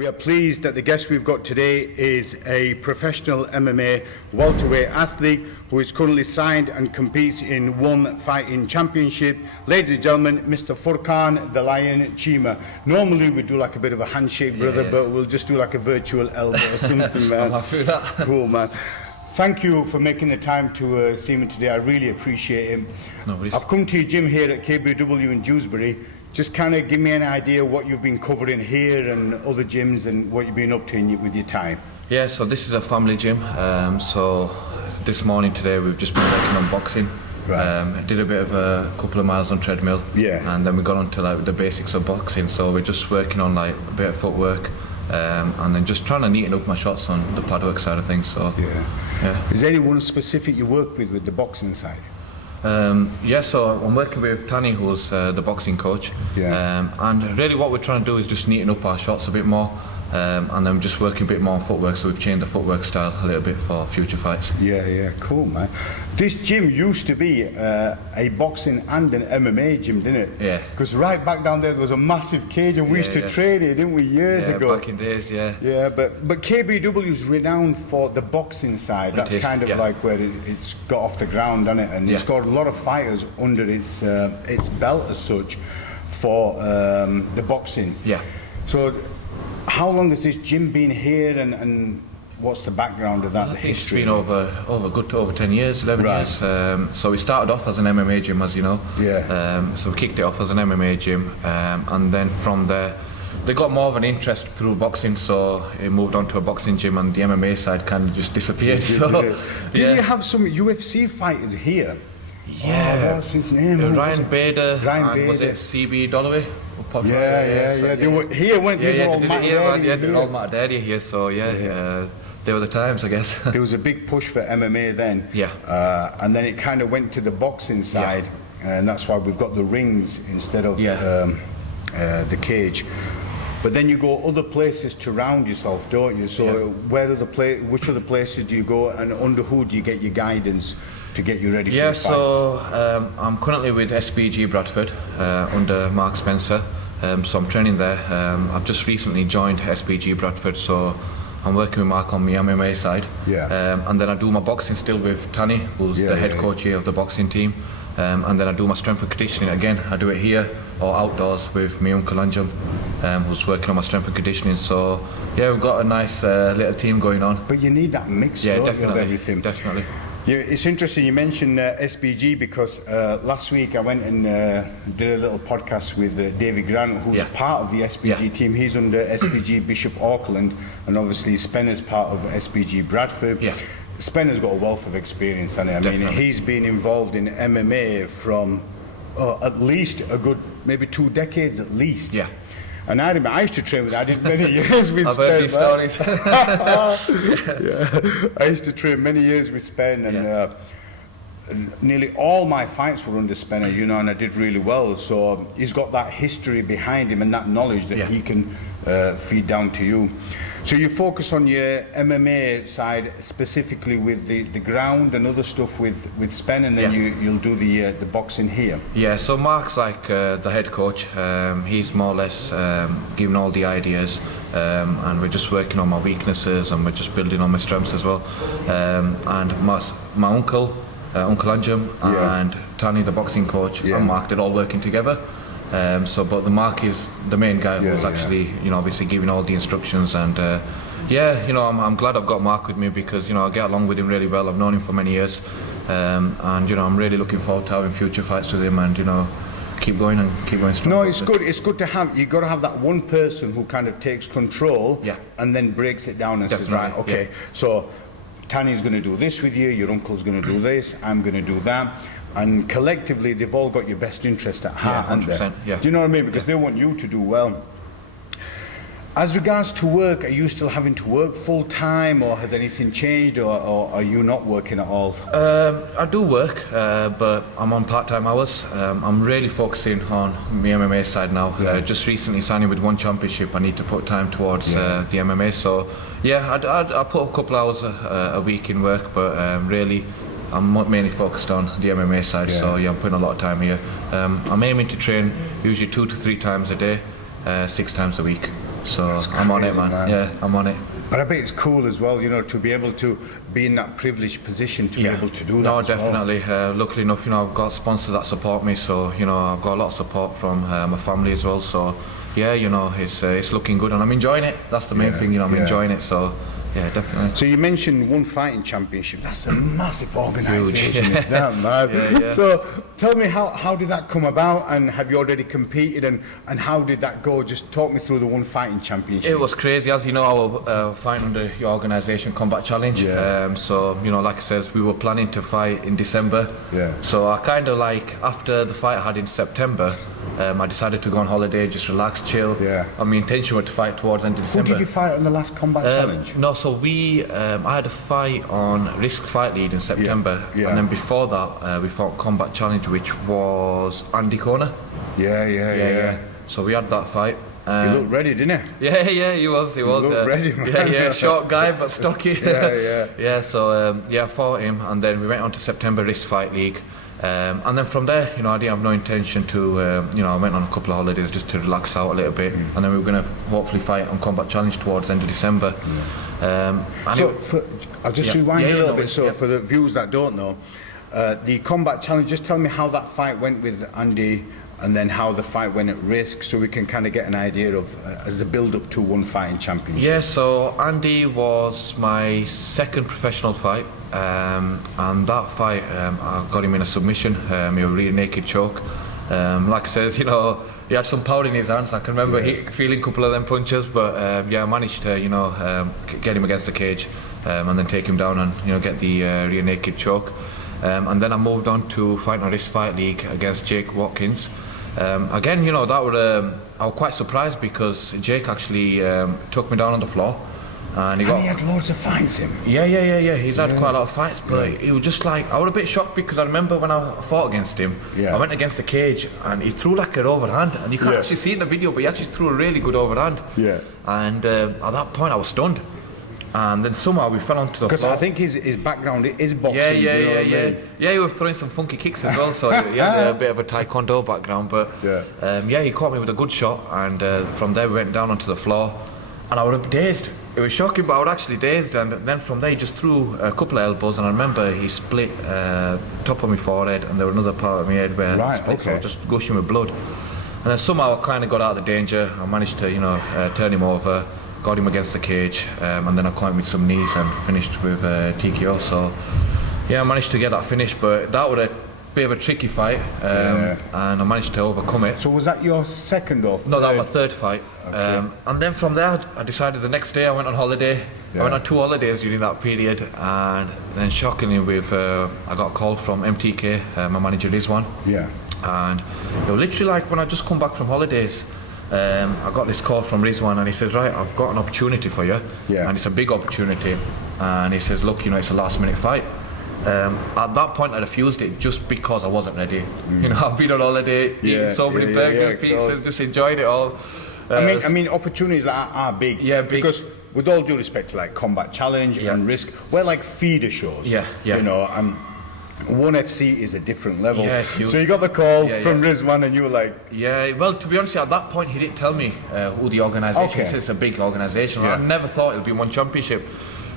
We are pleased that the guest we've got today is a professional MMA welterweight athlete who is currently signed and competes in one fighting championship. Ladies and gentlemen, Mr. Furqan, the Lion Cheema. Normally we do like a bit of a handshake, brother, but we'll just do like a virtual elbow or something, man. I'm happy with that. Cool, man. Thank you for making the time to see me today. I really appreciate it. No worries. I've come to your gym here at KBW in Dewsbury. Just kind of give me an idea what you've been covering here and other gyms and what you've been up to with your time. Yeah, so this is a family gym. So this morning today we've just been working on boxing. Right. Did a bit of a couple of miles on treadmill. Yeah. And then we got on to like the basics of boxing. So we're just working on like a bit of footwork. And then just trying to neaten up my shots on the pad work side of things. So yeah. Is there anyone specific you work with the boxing side? Yeah, so I'm working with Tani, who's the boxing coach. Yeah. And really what we're trying to do is just neaten up our shots a bit more. And then just working a bit more on footwork, so we've changed the footwork style a little bit for future fights. Yeah, cool, man. This gym used to be a boxing and an MMA gym, didn't it? Yeah. Because right back down there was a massive cage and we used to train it, didn't we, years ago? Back in days, yeah. Yeah, but KBW is renowned for the boxing side. That's kind of like where it's got off the ground, hasn't it? And it's got a lot of fighters under its belt as such for the boxing. Yeah. So how long has this gym been here and what's the background of that, I the think history? It's been over 10 years, 11 Right. years. So we started off as an MMA gym, as you know. Yeah. So we kicked it off as an MMA gym, and then from there they got more of an interest through boxing, so it moved on to a boxing gym, and the MMA side kind of just disappeared. Did you have some UFC fighters here? Yeah. Oh, what's his name? Ryan Bader. Was it Bader. CB Dollaway? Yeah. They were here, weren't they? They're all Matt Daddy here, so they were the times, I guess. There was a big push for MMA then. Yeah. And then it kind of went to the boxing side, and that's why we've got the rings instead of the cage. But then you go other places to round yourself, don't you? So which other places do you go, and under who do you get your guidance to get you ready for the fights? So I'm currently with SBG Bradford under Mark Spencer. So I'm training there. I've just recently joined SBG Bradford, so I'm working with Mark on the MMA side. Yeah. And then I do my boxing still with Tani, who's the head coach here of the boxing team. And then I do my strength and conditioning again. I do it here or outdoors with my uncle Anjum, who's working on my strength and conditioning. So yeah, we've got a nice little team going on. But you need that mix of everything. Definitely. Yeah, it's interesting you mentioned SBG because last week I went and did a little podcast with David Grant, who's part of the SBG team. He's under SBG Bishop Auckland, and obviously Spenner's part of SBG Bradford. Yeah. Spenner's got a wealth of experience, and I mean he's been involved in MMA from at least a good maybe 2 decades at least. Yeah. And I remember I used to train with. I did many years with I've Spen. heard these stories. I used to train many years with Spen, and nearly all my fights were under Spenner, and I did really well. So he's got that history behind him and that knowledge that he can feed down to you. So you focus on your MMA side specifically with the ground and other stuff with Spen, and then you'll do the boxing here. Yeah, so Mark's like the head coach. He's more or less giving all the ideas, and we're just working on my weaknesses, and we're just building on my strengths as well. And my uncle Anjum, and Tani, the boxing coach, and Mark, they're all working together. But the Mark is the main guy who's actually, obviously giving all the instructions, and I'm glad I've got Mark with me because I get along with him really well. I've known him for many years, and I'm really looking forward to having future fights with him, and keep going strong. No, it's good. It's good to have. You got to have that one person who kind of takes control, and then breaks it down and says, right, okay, so Tani's going to do this with you. Your uncle's going to do this. I'm going to do that. And collectively, they've all got your best interest at heart, haven't they? Do you know what I mean? Because they want you to do well. As regards to work, are you still having to work full time, or has anything changed, or are you not working at all? I do work, but I'm on part-time hours. I'm really focusing on the MMA side now. Just recently signing with one championship, I need to put time towards the MMA. So I put a couple hours a week in work, but really I'm mainly focused on the MMA side, so I'm putting a lot of time here. I'm aiming to train usually 2 to 3 times a day, 6 times a week. So That's I'm on it, crazy, man. Yeah, I'm on it. But I bet it's cool as well, to be able to be in that privileged position to be able to do that. No, as well. definitely. Luckily enough, I've got sponsors that support me, so I've got a lot of support from my family as well. So yeah, it's looking good, and I'm enjoying it. That's the main thing, I'm enjoying it. So yeah, definitely. So you mentioned one fighting championship. That's a massive organisation, Huge. is that, man? Yeah. So tell me, how did that come about, and have you already competed, and how did that go? Just talk me through the one fighting championship. It was crazy. As you know, I was fighting under your organisation, Combat Challenge. Yeah. So, like I said, we were planning to fight in December. Yeah. So I kind of after the fight I had in September, I decided to go on holiday, just relax, chill. Yeah. And my intention was to fight towards the end of Who December. did you fight on the last Combat Challenge? No, so I had a fight on Risk Fight Lead in September, Yeah. and then before that we fought Combat Challenge, which was Andy Corner. Yeah. So we had that fight. You looked ready, didn't you? Yeah, he was. looked ready, man. Yeah, short guy but stocky. Yeah. Yeah, so I fought him, and then we went on to September Risk Fight League. And then from there, I didn't have no intention to, I went on a couple of holidays just to relax out a little bit, and then we were going to hopefully fight on Combat Challenge towards the end of December. I'll just rewind a little bit. Yeah. For the viewers that don't know, the Combat Challenge, just tell me how that fight went with Andy, and then how the fight went at Risk, so we can kind of get an idea of as the build-up to one fighting championship. Yeah, so Andy was my second professional fight, and that fight I got him in a submission, a rear naked choke. Like I said, he had some power in his hands. I can remember feeling a couple of them punches, but I managed to get him against the cage, and then take him down and get the rear naked choke. And then I moved on to fighting a Risk Fight League against Jake Watkins. Again, that would I was quite surprised, because Jake actually took me down on the floor, and he had loads of fights, him. Yeah. He's had quite a lot of fights, but he was just I was a bit shocked, because I remember when I fought against him, I went against the cage and he threw an overhand, and you can't actually see in the video, but he actually threw a really good overhand. Yeah. And at that point I was stunned. And then somehow we fell onto the floor. Because I think his background is boxing. Yeah. He was throwing some funky kicks as well, so he had a bit of a taekwondo background. But he caught me with a good shot, and from there we went down onto the floor, and I was dazed. It was shocking, but I was actually dazed. And then from there he just threw a couple of elbows, and I remember he split top of my forehead, and there was another part of my head where he split, so I was just gushing with blood. And then somehow I kind of got out of the danger. I managed to turn him over, got him against the cage, and then I caught him with some knees and finished with TKO. So I managed to get that finish, but that was a bit of a tricky fight, and I managed to overcome it. So was that your second or third? No, that was my third fight. And then from there I decided the next day I went on holiday. I went on 2 holidays during that period, and then shockingly I got a call from MTK, my manager Rizwan. And it was literally when I just come back from holidays, I got this call from Rizwan, and he says, right, I've got an opportunity for you, and it's a big opportunity, and he says, look, it's a last minute fight. At that point I refused it just because I wasn't ready. I've been on holiday, eating so many burgers, pizzas, just enjoyed it all. I mean opportunities are big. Yeah, big. Because with all due respect to Combat Challenge and Risk, we're like feeder shows. And ONE FC is a different level. So you got the call from Rizwan, and you were like... Yeah, well, to be honest, at that point he didn't tell me who the organisation is. It's a big organisation. I never thought it would be one championship.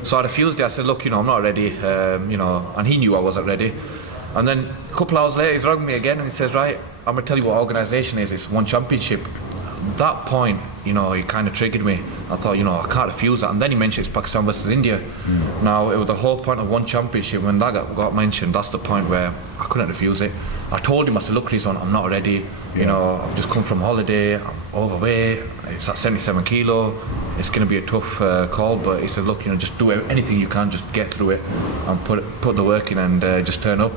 So I refused it. I said, look, I'm not ready, and he knew I wasn't ready. And then a couple of hours later he's rang me again, and he says, right, I'm going to tell you what organisation it is. It's one championship. At that point, he kind of triggered me. I thought, I can't refuse that. And then he mentioned it's Pakistan versus India. Now, it was the whole point of one championship. When that got mentioned, that's the point where I couldn't refuse it. I told him, I said, look, Rizwan, I'm not ready. I've just come from holiday, I'm overweight, it's at 77 kilo. It's going to be a tough call, but he said, look, just do anything you can, just get through it and put the work in, and just turn up.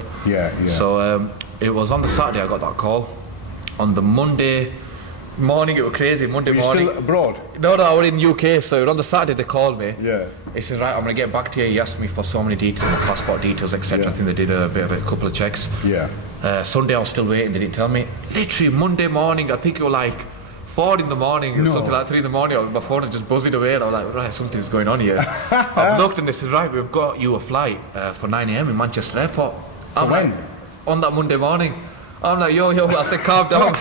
So it was on the Saturday I got that call. On the Monday morning, it was crazy. Monday morning. Were you still abroad? No, I was in UK. So on the Saturday they called me. He said, right, I'm going to get back to you. He asked me for so many details, my passport details, etc. I think they did a couple of checks. Sunday I was still waiting. They didn't tell me. Literally Monday morning, I think it was 4 in the morning, or something 3 in the morning, my phone was just buzzing away, and I was like, right, something's going on here. I've looked, and they said, right, we've got you a flight for 9 a.m. in Manchester Airport. When? On that Monday morning. I'm like, yo, I said, calm down.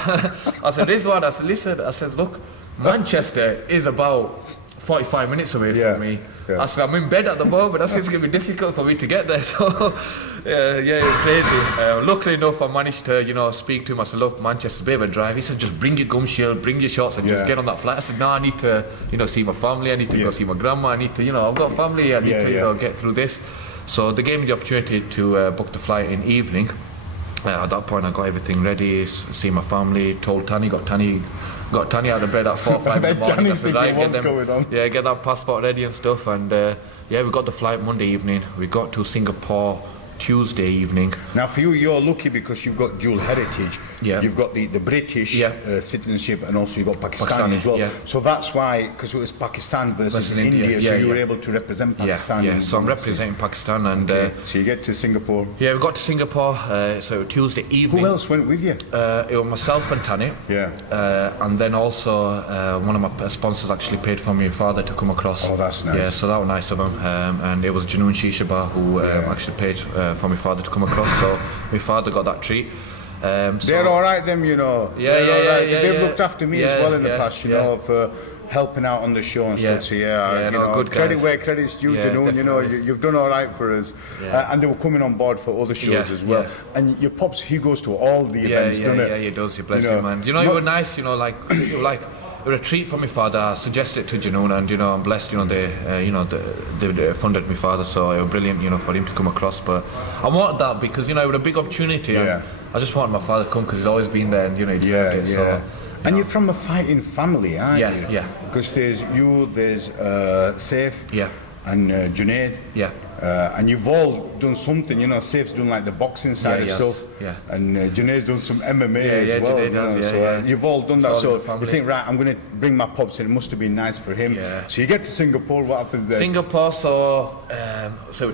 I said, Rizwan, I said, listen, I said, look, Manchester is about 45 minutes away from me. Yeah. I said, I'm in bed at the moment. That's it's going to be difficult for me to get there. So, crazy. Luckily enough, I managed to, speak to him. I said, look, Manchester's a bit of a drive. He said, just bring your gum shield, bring your shots, and just get on that flight. I said, no, I need to, see my family. I need to go see my grandma. I need to, I've got family. I need to, get through this. So they gave me the opportunity to book the flight in evening. At that point, I got everything ready, see my family, told Tani, got Tani out of bed at 4 or 5 in the morning. I said, right, get that passport ready and stuff. And we got the flight Monday evening. We got to Singapore Tuesday evening. Now for you, you're lucky because you've got dual heritage. Yeah. You've got the British citizenship, and also you've got Pakistani as well. Yeah. So that's why, because it was Pakistan versus India, so you were able to represent Pakistan. Yeah, so I'm representing Pakistan. And so you get to Singapore. Yeah, we got to Singapore, so Tuesday evening. Who else went with you? It was myself and Tani. Yeah. And then also one of my sponsors actually paid for my father to come across. Oh, that's nice. Yeah, so that was nice of him. And it was Junoon Shisha Bar who actually paid for my father to come across. So my father got that treat. They're all right, them, They've looked after me as well in the past, for helping out on the show and stuff. So good credit guys. where credit's due, Junoon. You've done all right for us. And they were coming on board for other shows as well. And your pops, he goes to all the events, doesn't it? Yeah, he does. He bless him, man. You were nice. You were a treat for my father. I suggested it to Junoon, and I'm blessed. They funded my father, so it was brilliant. For him to come across. But I wanted that because it was a big opportunity. And I just wanted my father to come because he's always been there, and he deserved it. So, and you're from a fighting family, aren't you? Yeah. Because there's you, there's Saif, and Junaid. Yeah. And you've all done something, Saif's done like the boxing side of stuff, and Junaid's done some MMA as well. Does, so you've all done that. So you think, right, I'm going to bring my pops in. It must have been nice for him. Yeah. So you get to Singapore. What happens there? Singapore. So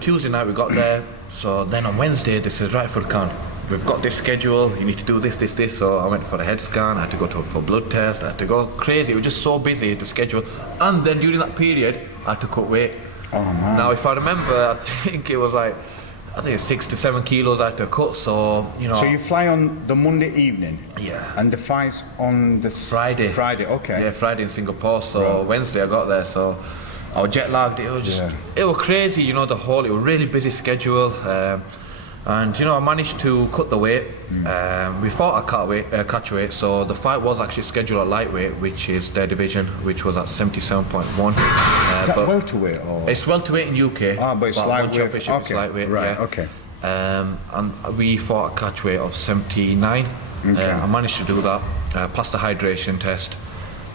Tuesday night we got there. So then on Wednesday they said, right, Furqan, we've got this schedule. You need to do this. So I went for a head scan. I had to go for a blood test. I had to go crazy. It was just so busy, the schedule. And then during that period, I had to cut weight. Oh man! Now, if I remember, I think it was 6 to 7 kilos I had to cut. So So you fly on the Monday evening. Yeah. And the fight's on the Friday. Friday, okay. Yeah, Friday in Singapore. So Wednesday I got there. So I was jet lagged. It was just it was crazy. It was a really busy schedule. And I managed to cut the weight. We fought at catch weight, so the fight was actually scheduled at lightweight, which is their division, which was at 77.1. Is that welterweight or? It's welterweight in UK. But it's lightweight. Championship is lightweight. Right. Okay. And we fought at catch weight of 79. I managed to do that. Passed the hydration test.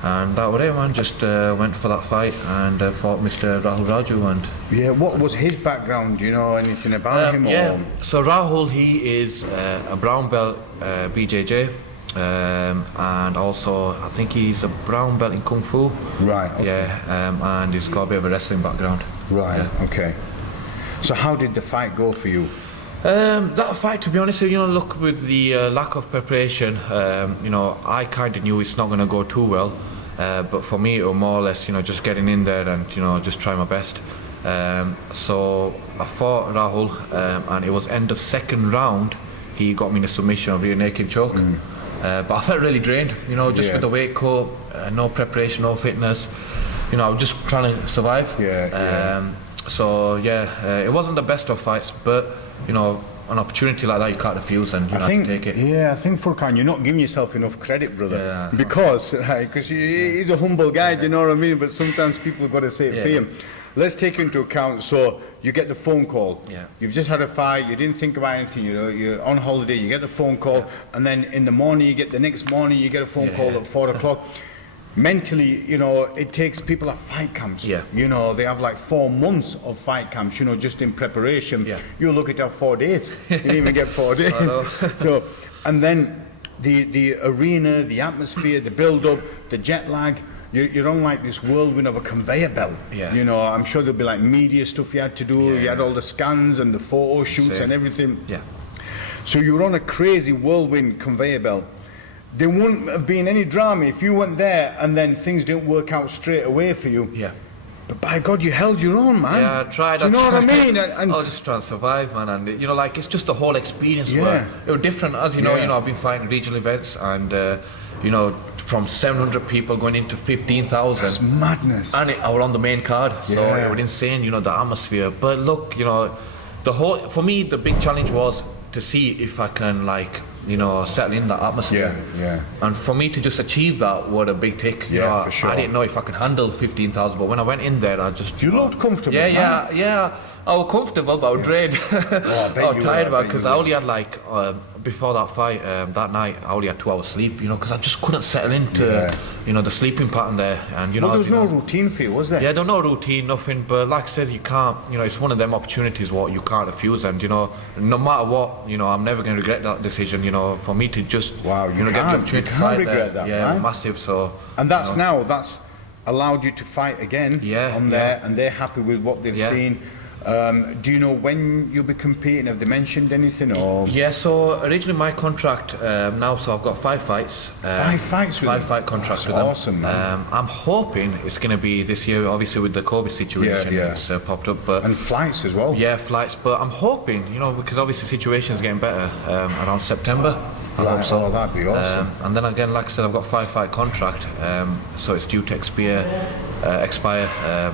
And that was it, man. Just went for that fight and fought Mr. Rahul Raju. And what was his background? Do you know anything about him? Yeah, so Rahul, he is a brown belt BJJ, and also I think he's a brown belt in Kung Fu. Right. Okay. Yeah, and he's got a bit of a wrestling background. Right. Yeah. Okay. So how did the fight go for you? That fight, to be honest, look, with the lack of preparation, I kind of knew it's not going to go too well. But for me, it was more or less, just getting in there and, just try my best. So I fought Rahul, and it was end of second round. He got me in a submission of rear naked choke. But I felt really drained, just with the weight cut, no preparation, no fitness. I was just trying to survive. So it wasn't the best of fights, but an opportunity like that you can't refuse, and you have to take it. Yeah, I think Furqan, you're not giving yourself enough credit, brother. Because he's a humble guy, do you know what I mean? But sometimes people have got to say it for him. Let's take into account, so you get the phone call. You've just had a fight, you didn't think about anything, you're on holiday, you get the phone call, and then in the morning, the next morning, you get a phone call at 4 o'clock. Mentally, it takes people at fight camps. They have like 4 months of fight camps, just in preparation. You look at 4 days. You didn't even get 4 days. So, and then the arena, the atmosphere, the build-up, the jet lag. You're on like this whirlwind of a conveyor belt. I'm sure there'll be like media stuff you had to do. You had all the scans and the photo shoots and everything. So you're on a crazy whirlwind conveyor belt. There wouldn't have been any drama if you went there and then things didn't work out straight away for you. But by God, you held your own, man. Yeah, I tried. Do you know what I mean? I was just trying to survive, man. And it's just the whole experience. It was different, as you know. I've been fighting regional events, and from 700 people going into 15,000. That's madness. And I was on the main card, so it was insane, you know, the atmosphere. But look, you know, for me, the big challenge was to see if I can, like, you know, settle in that atmosphere. And for me to just achieve that was a big tick. You know, for sure. I didn't know if I could handle 15,000, but when I went in there, I just... You looked comfortable, Yeah. I was comfortable, but I was drained. I was tired, because I only had, like, before that fight, that night, I only had 2 hours sleep, you know, because I just couldn't settle into, you know, the sleeping pattern there. And, you know, there was no routine for you, was there? Yeah, there was no routine, nothing, but like I said, you can't, you know, it's one of them opportunities what you can't refuse, and, you know, no matter what, you know, I'm never going to regret that decision, you know, for me to just, you know, get the opportunity to fight there. That, massive, so... And that's that's allowed you to fight again on there, and they're happy with what they've seen. Do you know when you'll be competing? Have they mentioned anything? Or? Yeah, so originally my contract now, so I've got 5 fights. 5 fights with 5-fight contract That's with them. awesome, man. I'm hoping it's going to be this year, obviously with the COVID situation it's popped up. But and flights as well. Yeah, flights, but I'm hoping, you know, because obviously the situation is getting better around September. I hope so. Oh, that'd be awesome. And then again, like I said, I've got a 5-fight contract, so it's due to expire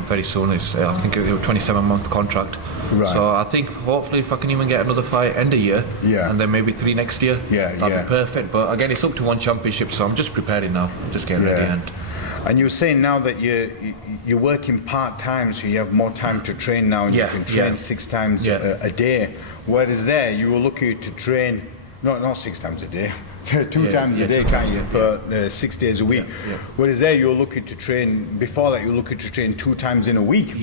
very soon. It's, I think it was a 27-month contract. So I think hopefully if I can even get another fight end of year, and then maybe 3 next year, that'd be perfect. But again, it's up to 1 championship, so I'm just preparing now, just getting ready. And you were saying now that you're working part-time, so you have more time to train now, and you can train 6 times a day. Whereas there, you were lucky to train, not 6 times a day, 2 times a day, can't you, for 6 days a week. Whereas there, you're looking to train, before that, you're looking to train 2 times in a week.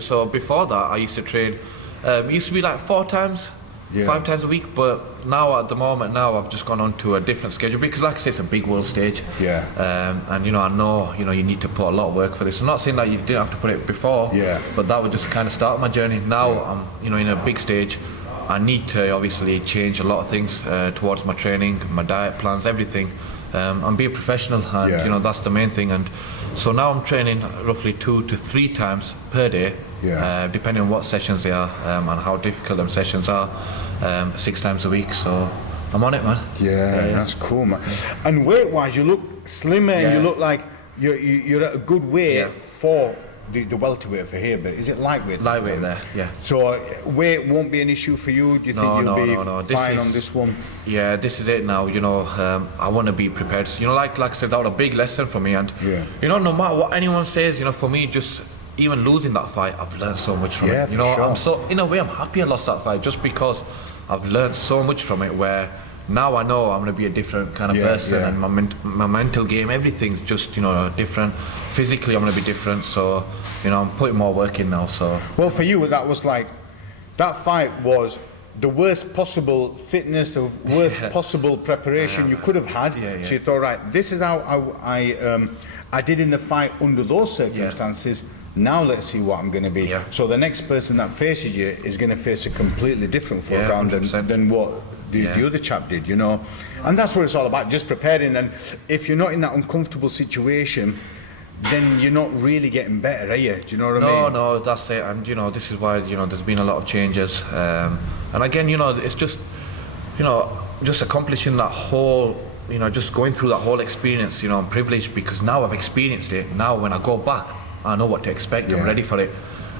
So before that, I used to train, it used to be like 4 times, 5 times a week, but now at the moment, I've just gone on to a different schedule, because like I say, it's a big world stage. And, you know, I know, you know, you need to put a lot of work for this. I'm not saying that you didn't have to put it before, but that would just kind of start my journey. Now I'm, you know, in a big stage. I need to obviously change a lot of things towards my training, my diet plans, everything, and be a professional, and you know, that's the main thing. And so now I'm training roughly 2 to 3 times per day, depending on what sessions they are and how difficult them sessions are, 6 times a week. So I'm on it, man. That's cool, man. And weight-wise, you look slimmer, and you look like you're at a good weight for the welterweight for here, but is it lightweight? Lightweight there, So weight won't be an issue for you? Do you think you'll be fine on this one? Yeah, this is it now, you know, I want to be prepared. You know, like I said, that was a big lesson for me, and you know, no matter what anyone says, you know, for me, just even losing that fight, I've learned so much from it. You know, I'm so, in a way, I'm happy I lost that fight, just because I've learned so much from it, where now I know I'm going to be a different kind of person, and my mental game, everything's just, you know, different. Physically, I'm going to be different, so, you know, I'm putting more work in now, so... Well, for you, that was like, that fight was the worst possible fitness, the worst possible preparation you could have had. So you thought, right, this is how I did in the fight under those circumstances. Now let's see what I'm going to be. So the next person that faces you is going to face a completely different Furqan than what the other chap did, you know. And that's what it's all about, just preparing. And if you're not in that uncomfortable situation, then you're not really getting better, are you? Do you know what I mean? No, that's it. And, you know, this is why, you know, there's been a lot of changes. And again, you know, it's just, you know, just accomplishing that whole, you know, just going through that whole experience. You know, I'm privileged because now I've experienced it. Now when I go back, I know what to expect. I'm ready for it.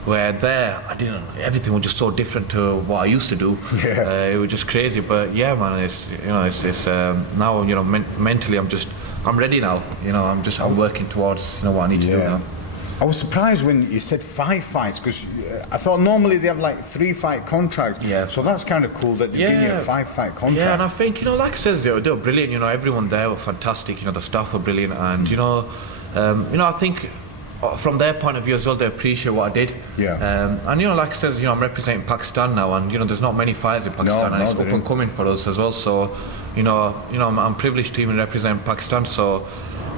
Where there, I didn't. Everything was just so different to what I used to do. It was just crazy. But yeah, man, it's, you know, it's now, you know, mentally, I'm ready now. You know, I'm working towards, you know, what I need to do now. I was surprised when you said 5 fights, because I thought normally they have like 3-fight contracts. So that's kind of cool that they give you a 5-fight contract. Yeah, and I think, you know, like I said, they were brilliant. You know, everyone there were fantastic. You know, the staff were brilliant, and you know, I think from their point of view as well, they appreciate what I did. And you know, like I said, you know, I'm representing Pakistan now, and you know, there's not many fighters in Pakistan, and it's up and coming for us as well. So, you know, I'm privileged to even represent Pakistan. So,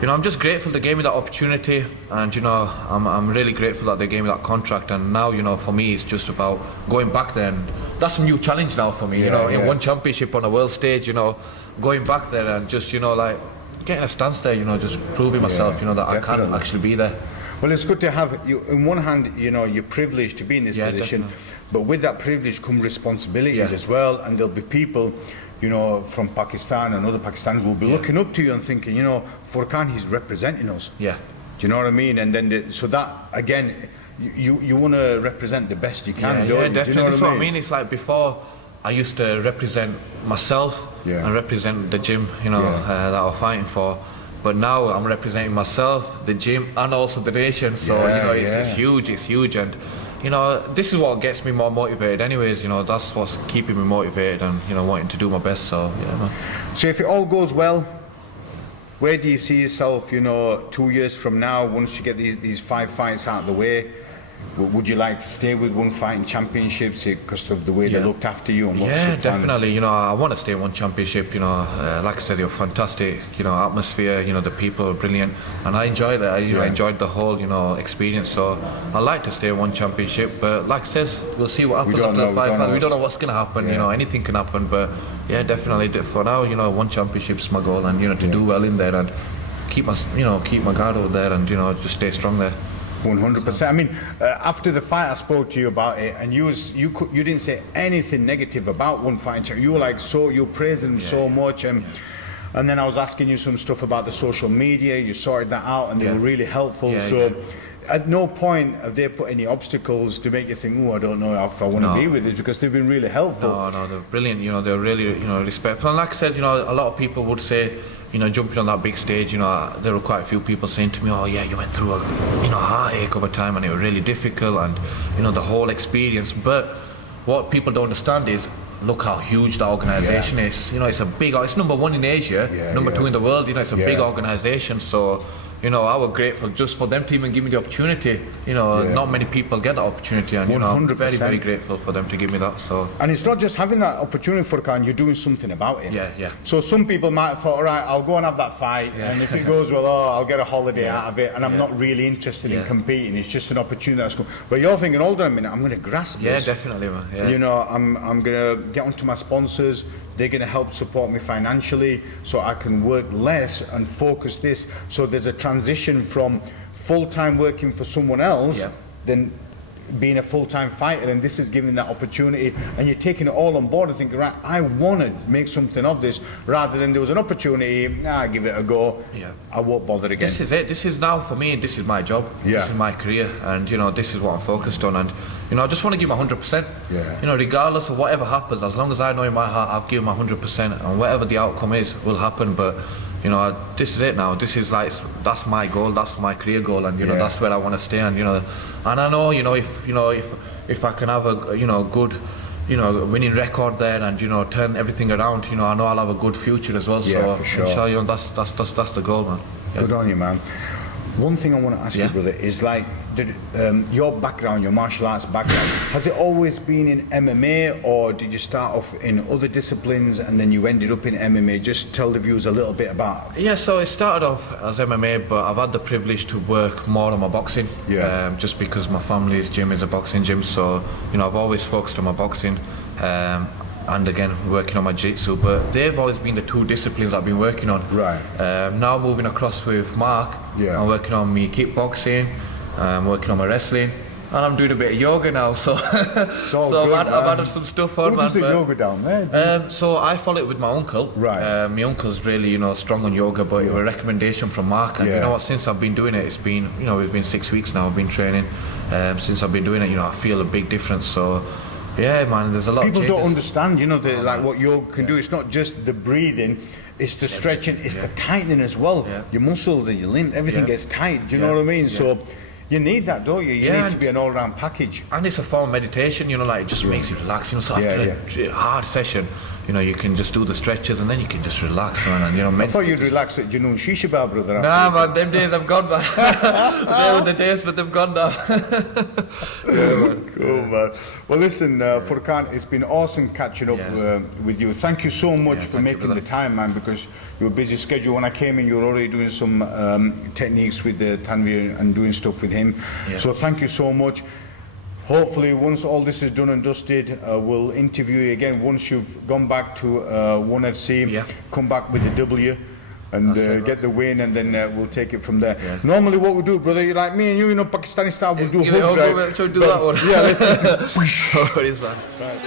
you know, I'm just grateful they gave me that opportunity, and you know, I'm really grateful that they gave me that contract. And now, you know, for me, it's just about going back there, and that's a new challenge now for me. You know, in 1 championship on a world stage, you know, going back there and just, you know, like getting a stance there, you know, just proving myself, you know, that I can actually be there. Well, it's good to have you. On one hand, you know, you're privileged to be in this position, but with that privilege come responsibilities as well. And there'll be people, you know, from Pakistan and other Pakistanis will be looking up to you and thinking, you know, Furqan, he's representing us. Yeah. Do you know what I mean? And then, so that, again, you want to represent the best you can, don't you? Definitely. Do you know That's what I mean. It's like before, I used to represent myself and represent the gym, that I was fighting for. But now I'm representing myself, the gym, and also the nation. So, it's huge. And, this is what gets me more motivated anyways. That's what's keeping me motivated and, wanting to do my best. So, yeah, man. So if it all goes well, where do you see yourself, 2 years from now, once you get these 5 fights out of the way? Would you like to stay with One Fighting Championships because of the way they looked after you? And Definitely. I want to stay in One Championship. Like I said, you're fantastic. Atmosphere. The people are brilliant, and I enjoyed it. I enjoyed the whole experience. So I like to stay in One Championship. But like I says, we'll see what happens after the 5 fights. We don't know what's going to happen. Anything can happen. But yeah, definitely for now, One Championship's my goal, and to do well in there and keep my guard over there, and just stay strong there. 100%. I mean, after the fight, I spoke to you about it, and you didn't say anything negative about One Fighting Champion. You were like, you praised them so much, and then I was asking you some stuff about the social media. You sorted that out, and they were really helpful. At no point have they put any obstacles to make you think, I don't know if I want to be with this, because they've been really helpful. No, they're brilliant. They're really, respectful. And like I said, a lot of people would say, jumping on that big stage, there were quite a few people saying to me, oh yeah, you went through a, heartache over time, and it was really difficult, and, the whole experience. But what people don't understand is, look how huge the organisation is. It's a big, it's number 1 in Asia, number 2 in the world, it's a big organisation. So, I was grateful just for them to even give me the opportunity. Not many people get that opportunity, and I'm very, very grateful for them to give me that. So, and it's not just having that opportunity, Furqan, you're doing something about it. Yeah. So some people might have thought, all right, I'll go and have that fight, and if it goes well, I'll get a holiday out of it, and I'm not really interested in competing. It's just an opportunity that's cool. But you're thinking, hold on a minute, I'm going to grasp this. Yeah, definitely, man. I'm going to get onto my sponsors. They're going to help support me financially, so I can work less and focus this. So there's a transition from full-time working for someone else, then being a full-time fighter, and this is giving that opportunity, and you're taking it all on board and thinking, right, I want to make something of this, rather than there was an opportunity, give it a go, I won't bother again. This is it. This is now, for me, this is my job, this is my career, and this is what I'm focused on, and I just want to give my 100%. Regardless of whatever happens, as long as I know in my heart I've given my 100%, and whatever the outcome is will happen. But this is it now. This is like, that's my goal, that's my career goal, and that's where I want to stay. And and I know if I can have a good winning record there, and turn everything around, I know I'll have a good future as well. So for sure. Inshallah, that's the goal, man. Good on you, man. One thing I want to ask you, brother, is like, your background, your martial arts background, has it always been in MMA, or did you start off in other disciplines and then you ended up in MMA? Just tell the viewers a little bit about. Yeah, so it started off as MMA, but I've had the privilege to work more on my boxing. Just because my family's gym is a boxing gym, so I've always focused on my boxing. And again, working on my jiu-jitsu, but they've always been the 2 disciplines I've been working on. Right. Now moving across with Mark, I'm working on me kickboxing, I'm working on my wrestling, and I'm doing a bit of yoga now. So, I've added some stuff on. Who does the yoga down there? So I follow it with my uncle. Right. My uncle's really strong on yoga, but it was a recommendation from Mark, and you know what? Since I've been doing it, it's been it's been 6 weeks now. I've been training. Since I've been doing it, I feel a big difference. So. Yeah, man, there's a lot People of changes. don't understand, like what yoga can do. It's not just the breathing, it's the stretching, it's the tightening as well. Your muscles and your limbs, everything gets tight. Do you know what I mean? So you need that, don't you? You need to be an all-round package. And it's a form of meditation, it just makes you relax. So after a hard session, you can just do the stretches, and then you can just relax, man. And I thought you'd relax at Junoon Shisha Bar, brother. Nah, man, them days have gone, man. They were the days, but they've gone now. Cool, man. Well, listen, Furqan, it's been awesome catching up with you. Thank you so much for making the time, man, because you were a busy schedule. When I came in, you were already doing some techniques with Tanvir and doing stuff with him. So thank you so much. Hopefully, once all this is done and dusted, we'll interview you again once you've gone back to 1FC, come back with the W, and get the win, and then we'll take it from there. Normally what we do, brother, you like me and you, Pakistani style, we'll do hooks, right? So do that one. Yeah, let's do it. Oh, it is, man. Right.